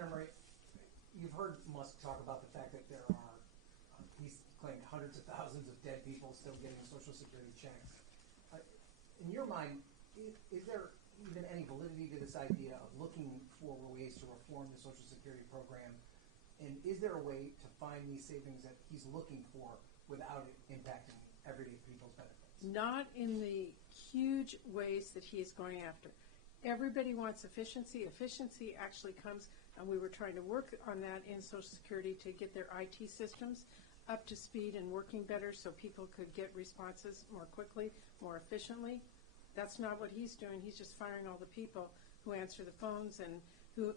Senator Murray, you've heard Musk talk about the fact that there are, he's claimed hundreds of thousands of dead people still getting Social Security checks. In your mind, is there even any validity to this idea of looking for ways to reform the Social Security program? And is there a way to find these savings that he's looking for without it impacting everyday people's benefits? Not in the huge ways that he is going after. Everybody wants efficiency. Efficiency actually comes, and we were trying to work on that in Social Security to get their IT systems up to speed and working better so people could get responses more quickly, more efficiently. That's not what he's doing. He's just firing all the people who answer the phones and who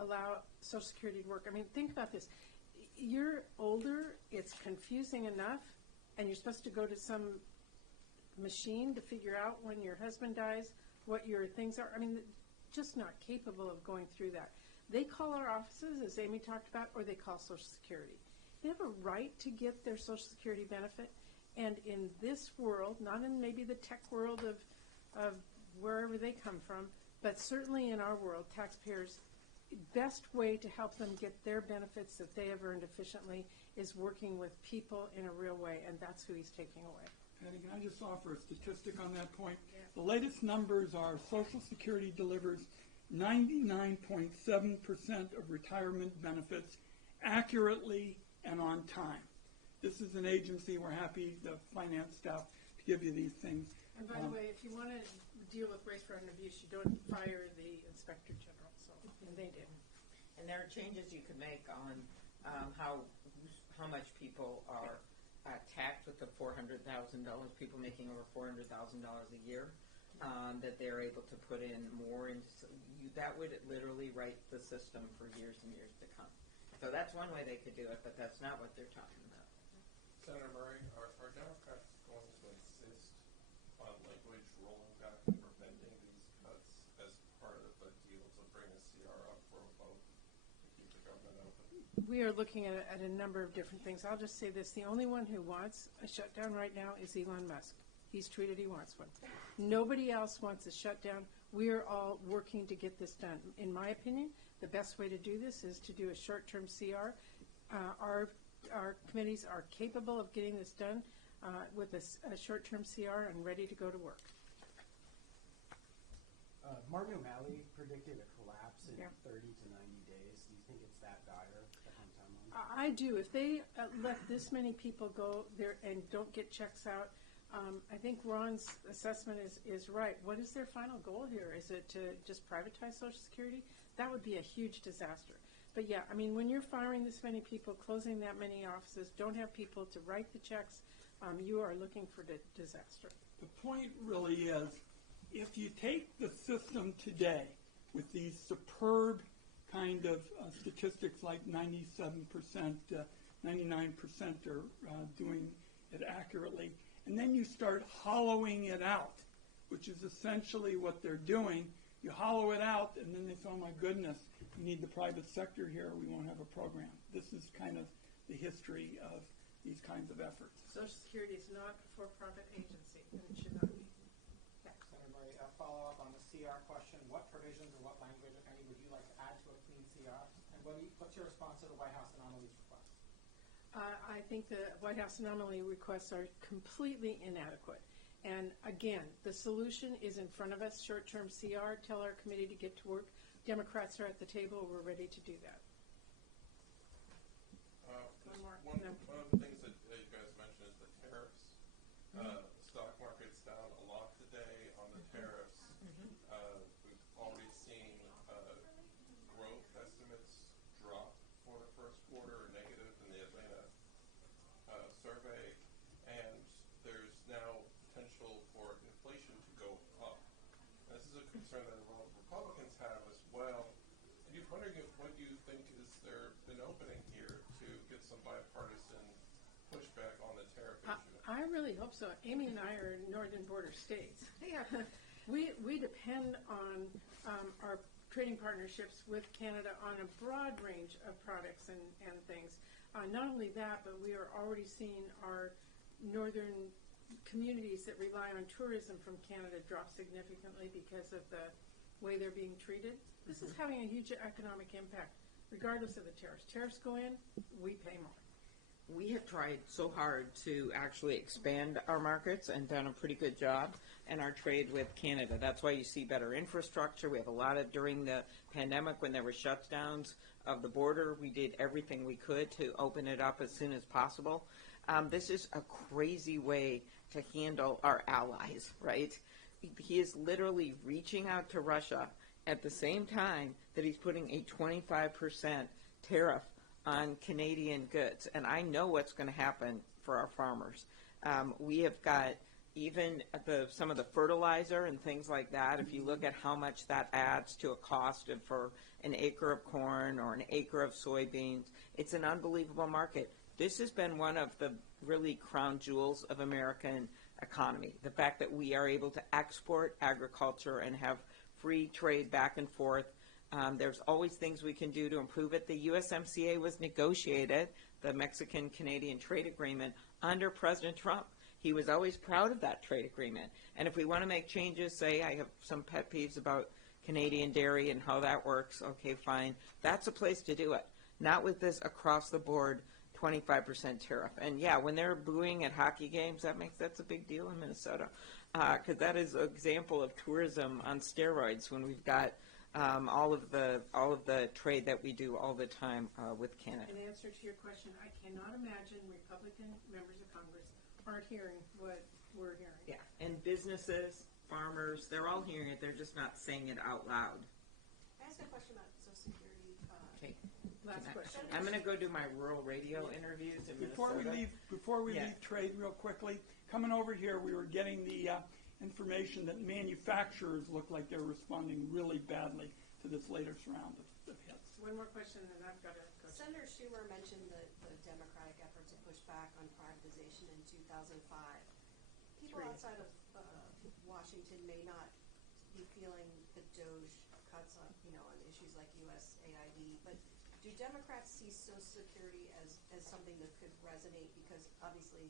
allow Social Security to work. I mean, think about this. You're older, it's confusing enough, and you're supposed to go to some machine to figure out when your husband dies, what your things are. I mean, just not capable of going through that. They call our offices, as Amy talked about, or they call Social Security. They have a right to get their Social Security benefit, and in this world, not in maybe the tech world of wherever they come from, but certainly in our world, taxpayers, best way to help them get their benefits that they have earned efficiently is working with people in a real way, and that's who he's taking away. Patty, can I just offer a statistic on that point? Yeah. The latest numbers are Social Security delivers 99.7% of retirement benefits accurately and on time. This is an agency, we're happy, the finance staff, to give you these things. And by the way, if you want to deal with waste, fraud, and abuse, you don't fire the Inspector General, so, and they did. And there are changes you could make on how much people are taxed with the $400,000, people making over $400,000 a year, that they're able to put in more into, that would literally write the system for years and years to come. So that's one way they could do it, but that's not what they're talking about. Senator Murray, are Democrats going to insist on language rolling back and preventing these cuts as part of the deal to bring a CR up for a vote to keep the government open? We are looking at a number of different things. I'll just say this. The only one who wants a shutdown right now is Elon Musk. He's tweeted he wants one. Nobody else wants a shutdown. We are all working to get this done. In my opinion, the best way to do this is to do a short-term CR. Our committees are capable of getting this done with a short-term CR and ready to go to work. Martin O'Malley predicted a collapse in 30 to 90 days. Do you think it's that dire? I do. If they let this many people go there and don't get checks out, I think Ron's assessment is right. What is their final goal here? Is it to just privatize Social Security? That would be a huge disaster. But yeah, I mean, when you're firing this many people, closing that many offices, don't have people to write the checks, you are looking for disaster. The point really is, if you take the system today with these superb kind of statistics like 97%, 99% are doing it accurately, and then you start hollowing it out, which is essentially what they're doing. You hollow it out, and then they say, oh my goodness, we need the private sector here, we won't have a program. This is kind of the history of these kinds of efforts. Social Security is not a for-profit agency, and it should not be. Yeah. Senator Murray, a follow-up on the CR question. What provisions or what language, if any, would you like to add to a clean CR? And what's your response to the White House anomalies request? I think the White House anomaly requests are completely inadequate. And again, the solution is in front of us, short-term CR, tell our committee to get to work. Democrats are at the table, we're ready to do that. One of the things that you guys mentioned is the tariffs. The stock market's down a lot today on the tariffs. We've already seen growth estimates drop for the first quarter, negative in the Atlanta survey, and there's now potential for inflation to go up. And this is a concern that a lot of Republicans have as well. And you're wondering what you think is there an opening here to get some bipartisan pushback on the tariff issue? I really hope so. Amy and I are northern border states. We depend on our trading partnerships with Canada on a broad range of products and things. Not only that, but we are already seeing our northern communities that rely on tourism from Canada drop significantly because of the way they're being treated. This is having a huge economic impact. regardless of the tariffs. Tariffs go in, we pay more. We have tried so hard to actually expand our markets and done a pretty good job in our trade with Canada. That's why you see better infrastructure. We have a lot of, during the pandemic when there were shutdowns of the border, we did everything we could to open it up as soon as possible. This is a crazy way to handle our allies, right? He is literally reaching out to Russia at the same time that he's putting a 25% tariff on Canadian goods. And I know what's going to happen for our farmers. We have got even some of the fertilizer and things like that. If you look at how much that adds to a cost for an acre of corn or an acre of soybeans, it's an unbelievable market. This has been one of the really crown jewels of American economy. The fact that we are able to export agriculture and have free trade back and forth. There's always things we can do to improve it. The USMCA was negotiated, the Mexican-Canadian trade agreement, under President Trump. He was always proud of that trade agreement. And if we want to make changes, say I have some pet peeves about Canadian dairy and how that works, okay, fine. That's a place to do it. Not with this across-the-board 25% tariff. And yeah, when they're booing at hockey games, that's a big deal in Minnesota, because that is an example of tourism on steroids when we've got all of the trade that we do all the time with Canada. In answer to your question, I cannot imagine Republican members of Congress aren't hearing what we're hearing. Yeah, and businesses, farmers, they're all hearing it. They're just not saying it out loud. Can I ask a question about Social Security? Okay. Last question. I'm going to go do my rural radio interviews in Minnesota. Before we leave trade real quickly, coming over here, we were getting the information that manufacturers look like they're responding really badly to this latest round of hits. One more question, and then I've got to go. Senator Schumer mentioned the Democratic effort to push back on privatization in 2005. People outside of Washington may not be feeling the DOGE cuts on, on issues like USAID, but do Democrats see Social Security as something that could resonate? Because obviously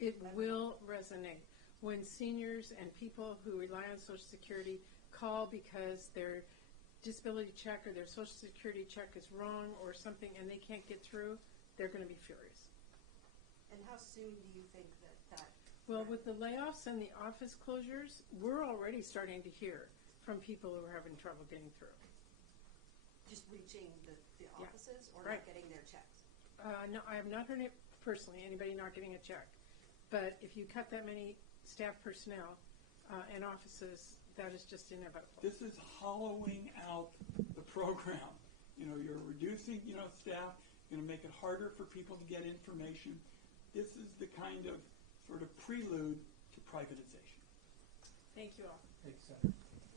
It will resonate. When seniors and people who rely on Social Security call because their disability check or their Social Security check is wrong or something and they can't get through, they're going to be furious. And how soon do you think that Well, with the layoffs and the office closures, we're already starting to hear from people who are having trouble getting through. just reaching the offices or Right. not getting their checks? No, I have not heard it personally, anybody not getting a check. But if you cut that many staff personnel and offices, that is just inevitable. This is hollowing out the program. You're reducing, staff. You're going to make it harder for people to get information. This is the kind of sort of prelude to privatization. Thank you all. Thanks, Senator.